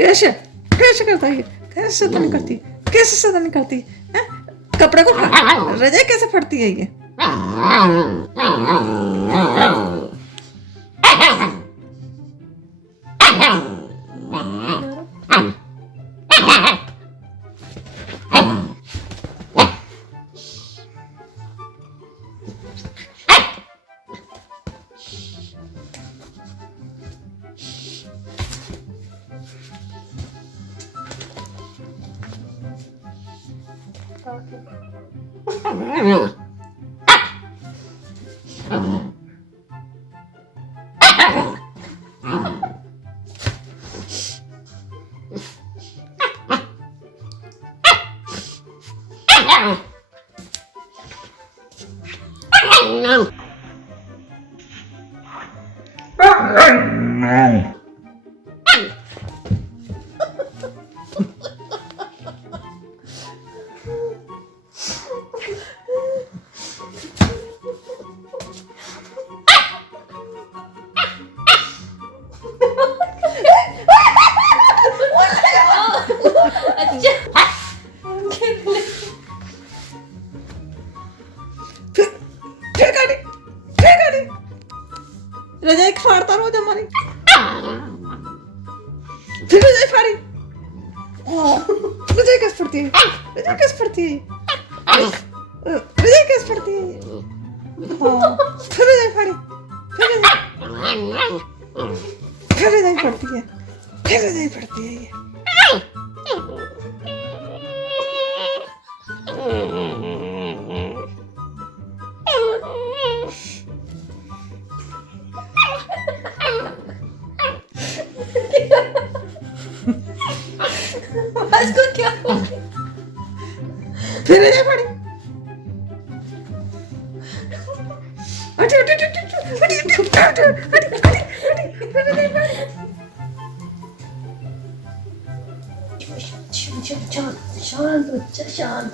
कैसे कैसे करता है ये? कैसे तो नहीं करती, कैसे से तो नहीं करती है? कपड़े को रजाई कैसे फटती है ये? फिर काटी, फिर काटी। रजाई फाड़ता रोज हमारी, फिर रजाई फाड़ी। रजाई कैसे फटती है? रजाई कैसे फटती है? रजाई कैसे फटती है? फिर रजाई फाड़ी, फिर रजाई फटती है, फिर रजाई फटती है ये। इसको क्या हो गया? फिर रजाई फाड़ी। हट हट हट हट हट हट हट हट फिर रजाई फाड़ी। शांत शांत बच्चा शांत।